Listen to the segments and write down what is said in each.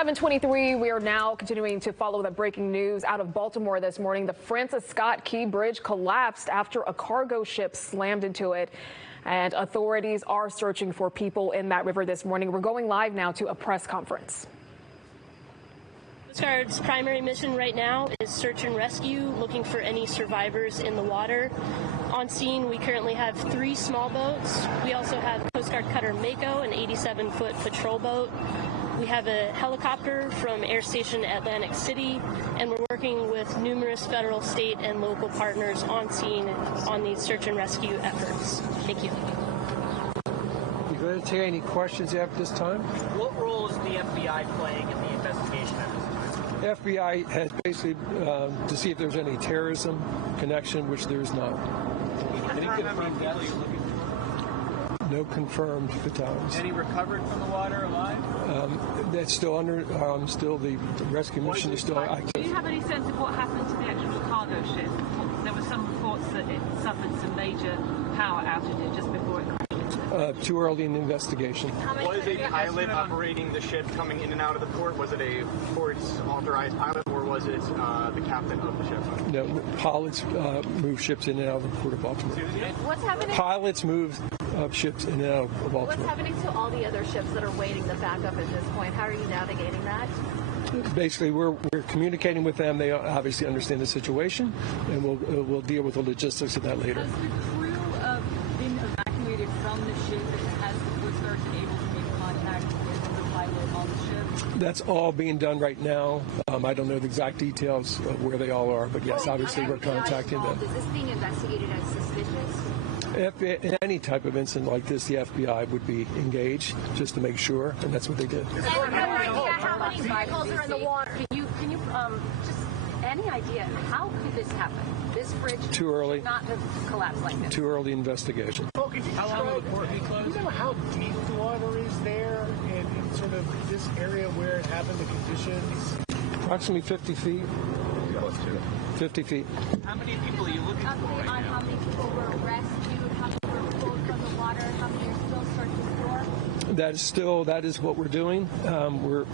7:23, we are now continuing to follow the breaking news out of Baltimore this morning. The Francis Scott Key Bridge collapsed after a cargo ship slammed into it, and authorities are searching for people in that river this morning. We're going live now to a press conference. Coast Guard's primary mission right now is search and rescue, looking for any survivors in the water. On scene, we currently have 3 small boats. We also have Coast Guard Cutter Mako, an 87-foot patrol boat. We have a helicopter from Air Station Atlantic City, and we're working with numerous federal, state, and local partners on scene on these search and rescue efforts. Thank you. You going to take any questions after this time? What role is the FBI playing in the investigation at this time? The FBI has basically to see if there's any terrorism connection, which there is not. Any confirmed deaths? No confirmed fatalities. Any recovered from the water alive? That's still under. Still the rescue mission is still active. Do you have any sense of what happened to the actual cargo ship? There were some reports that it suffered some major power outages just before it crashed. Too early in the investigation. Was a pilot operating the ship coming in and out of the port? Was it a port's authorized pilot, or was it the captain of the ship? No, pilots move ships in and out of the port of Baltimore. What's happening? Pilots move ships in and out of Baltimore. What's happening to all the other ships that are waiting to back up at this point? How are you navigating that? Basically, we're communicating with them. They obviously understand the situation, and we'll deal with the logistics of that later. Has the crew been evacuated from the ship, and has the Coast Guard been able to make contact with the pilot on the ship? That's all being done right now. I don't know the exact details of where they all are, but yes, obviously we're contacting them. Is this being investigated as suspicious? If in any type of incident like this, the FBI would be engaged just to make sure, and that's what they did. How many vehicles are in the water? Can you just any idea how could this happen? This bridge Too early. should not have collapsed like this. Too early investigation. How long will the port be closed? Do you know how deep the water is there in sort of this area where it happened, the conditions? Approximately 50 feet. 50 feet. How many people are you looking for right On now? how many people were rescued, how many were pulled from the water, how many are still searching for? That is what we're doing.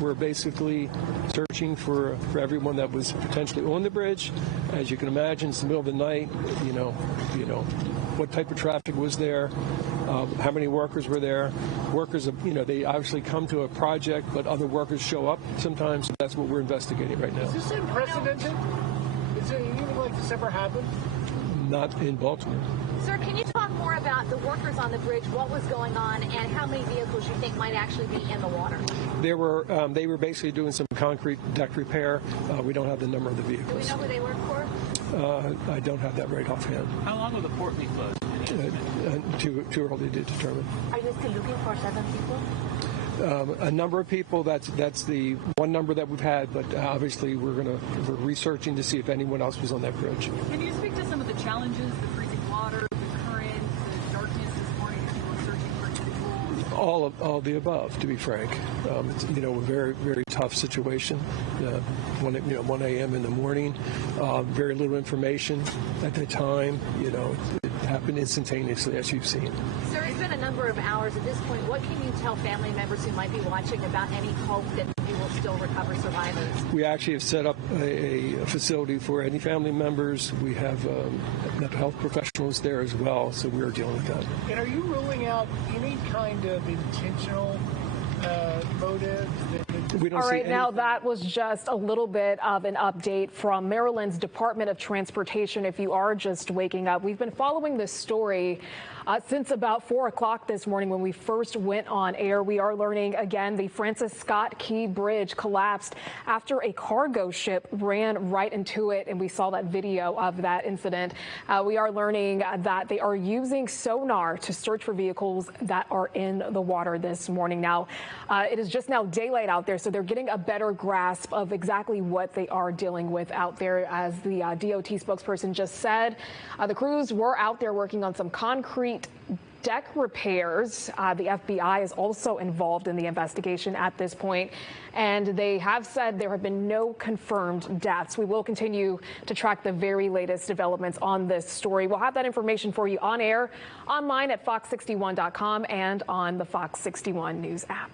We're basically searching for everyone that was potentially on the bridge. As you can imagine, it's the middle of the night. You know what type of traffic was there, how many workers were there. Workers, they obviously come to a project, but other workers show up sometimes. That's what we're investigating right now. Is this unprecedented? Is there anything like this ever happened? Not in Baltimore. Sir, can you talk more about the workers on the bridge, what was going on, and how many vehicles you think might actually be in the water? They were basically doing some concrete deck repair. We don't have the number of the Do we vehicles. know who they work for? I don't have that right offhand. How long will the port be closed? Too early to determine. Are you still looking for 7 people? A number of people. That's the one number that we've had, but obviously we're researching to see if anyone else was on that bridge. Can you speak to some of the challenges, the freezing water, the current, the darkness this morning as people are searching for individuals? All of the above, to be frank. It's, a very, very tough situation. 1 a.m. in the morning, very little information at the time. It happened instantaneously, as you've seen. Sir, it's been a number of hours at this point. What can you tell family members who might be watching about any hope that you will still recover survivors? We actually have set up a facility for any family members. We have mental health professionals there as well, so we're dealing with that. And are you ruling out any kind of intentional motive? We don't All see right, now anything. that was just a little bit of an update from Maryland's Department of Transportation. If you are just waking up, we've been following this story since about 4 o'clock this morning when we first went on air. We are learning again the Francis Scott Key Bridge collapsed after a cargo ship ran right into it, and we saw that video of that incident. We are learning that they are using sonar to search for vehicles that are in the water this morning. Now, it is just now daylight out there, so they're getting a better grasp of exactly what they are dealing with out there. As the DOT spokesperson just said, the crews were out there working on some concrete deck repairs. The FBI is also involved in the investigation at this point, and they have said there have been no confirmed deaths. We will continue to track the very latest developments on this story. We'll have that information for you on air, online at fox61.com, and on the Fox 61 News app.